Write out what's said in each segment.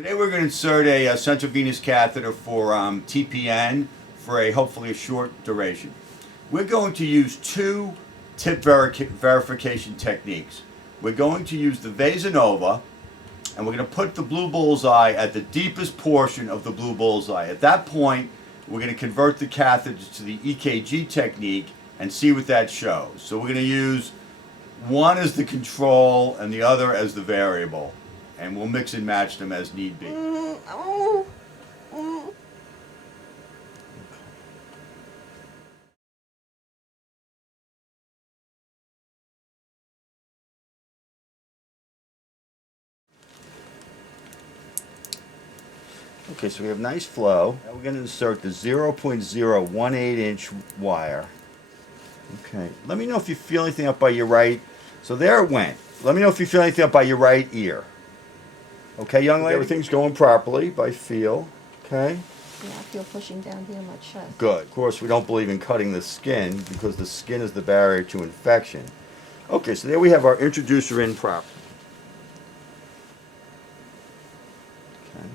Today we're going to insert a central venous catheter for TPN for hopefully a short duration. We're going to use two tip verification techniques. We're going to use the Vasonova, and we're going to put the blue bullseye at the deepest portion of the blue bullseye. At that point, we're going to convert the catheter to the ECG technique and see what that shows. So we're going to use one as the control and the other as the variable. And we'll mix and match them as need be. Okay, so we have nice flow. Now we're going to insert the 0.018 inch wire. Okay, let me know if you feel anything up by your right. So there it went. Let me know if you feel anything up by your right ear. Okay, young lady? Everything's going properly by feel. Okay? Yeah, I feel pushing down here on my chest. Good. Of course, we don't believe in cutting the skin because the skin is the barrier to infection. Okay, so there we have our introducer in properly. Okay.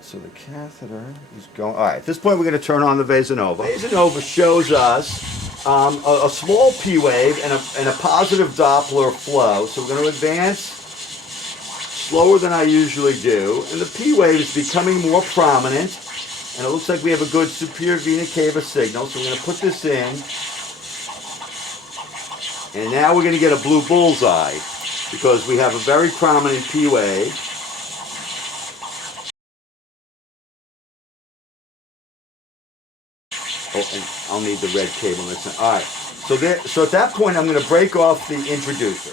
So the catheter is going. All right, at this point, we're going to turn on the Vasonova. Vasonova shows us a small P wave and a positive Doppler flow. So we're going to advance slower than I usually do, and the P wave is becoming more prominent, and it looks like we have a good superior vena cava signal. So we're going to put this in, and now we're going to get a blue bullseye because we have a very prominent P wave. Oh, and I'll need the red cable next time. All right. So at that point, I'm going to break off the introducer.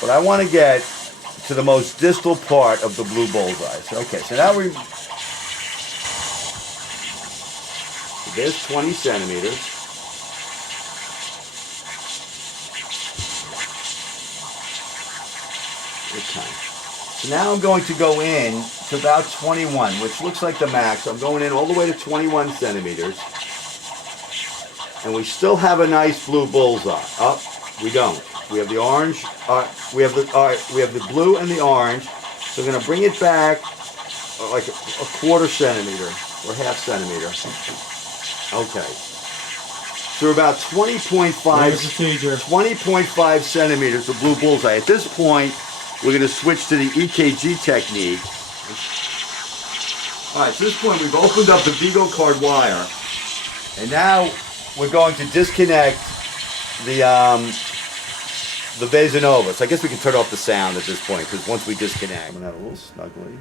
But I want to get to the most distal part of the blue bullseye. So, okay, so now there's 20 centimeters. Okay. So now I'm going to go in to about 21, which looks like the max. I'm going in all the way to 21 centimeters. And we still have a nice blue bullseye. Oh, we don't. We have the orange. We have the blue and the orange. So we're going to bring it back like a quarter centimeter or half centimeter. Okay. So we're about 20.5 centimeters of blue bullseye. At this point, we're going to switch to the EKG technique. All right. So at this point, we've opened up the Vygocard wire, and now we're going to disconnect the Vasonova. So I guess we can turn off the sound at this point because once we disconnect, coming out a little snugly.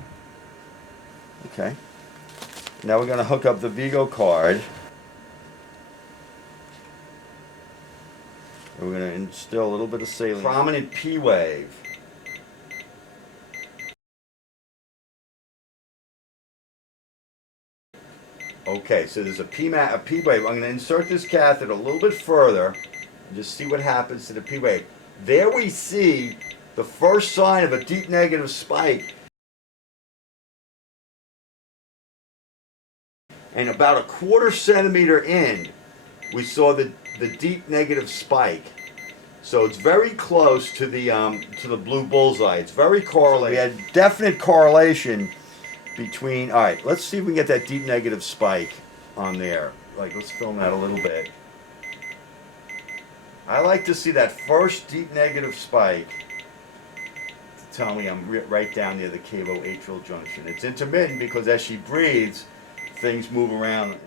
Okay. Now we're going to hook up the Vygocard. And we're going to instill a little bit of saline. Prominent P wave. Okay, so there's a P wave. I'm going to insert this catheter a little bit further and just see what happens to the P wave. There we see the first sign of a deep negative spike. And about a quarter centimeter in, we saw the deep negative spike. So it's very close to the blue bullseye. It's very correlated. We had definite correlation between, all right, let's see if we can get that deep negative spike on there. Like, let's film that a little bit. I like to see that first deep negative spike to tell me I'm right down near the cavo-atrial junction. It's intermittent because as she breathes, things move around.